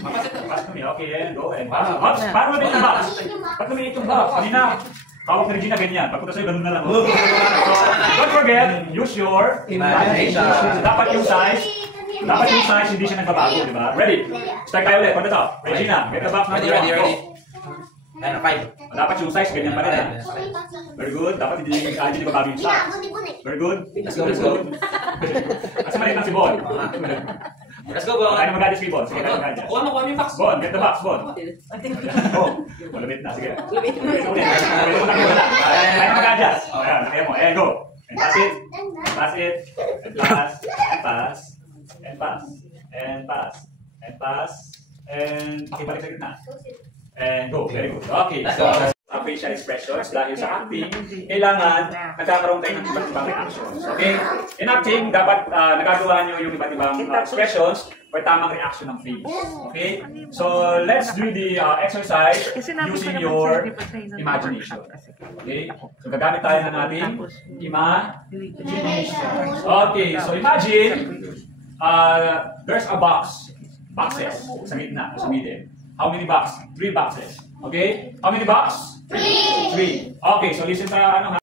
Pass to me. Okay, and go. And pass. Box. Paano maliit yung box? Ba't lumiit yung box? Kanina, hawak ni Regina ganyan. Pagpunta sa'yo, ganun na lang. Don't forget, use your imagination. Dapat yung size, hindi siya nagbabago, di ba? Ready? Start tayo ulit. Pagka to. Regina, get the box. Ready. 5. Dapat yung size, ganyan pa rin. Very good. Dapat hindi nagbabago yung size. Very good. Let's go. Kasi maliit lang si Bon. Let's go, Bon. Kaya mag-adjust kay Bon. Sige, kaya mag-adjust. Kuha mo yung box. Bon, get the box, Bon. Oh, malumit na. Sige. Kaya mag-adjust. Ayan, kaya mo. Ayan, go. And pass it. Pass it. And pass. And pass. And pass. And pass. And pass. And pakibalik sa gitna. And go. Very good. Okay. So, ang facial expressions, dahil sa acting, kailangan nagkakaroon tayo ng iba't ibang reactions. Okay? In acting, dapat nagagawa nyo yung iba't ibang expressions or tamang reaction ng face. Okay? So, let's do the exercise using your imagination. Okay? So, gagamit tayo ng ating imagination. Okay, so imagine there's a box. Boxes. Sa gitna, sa middle. How many boxes? 3 boxes. Okay? How many boxes? 3. Okay, so listen sa ano ha.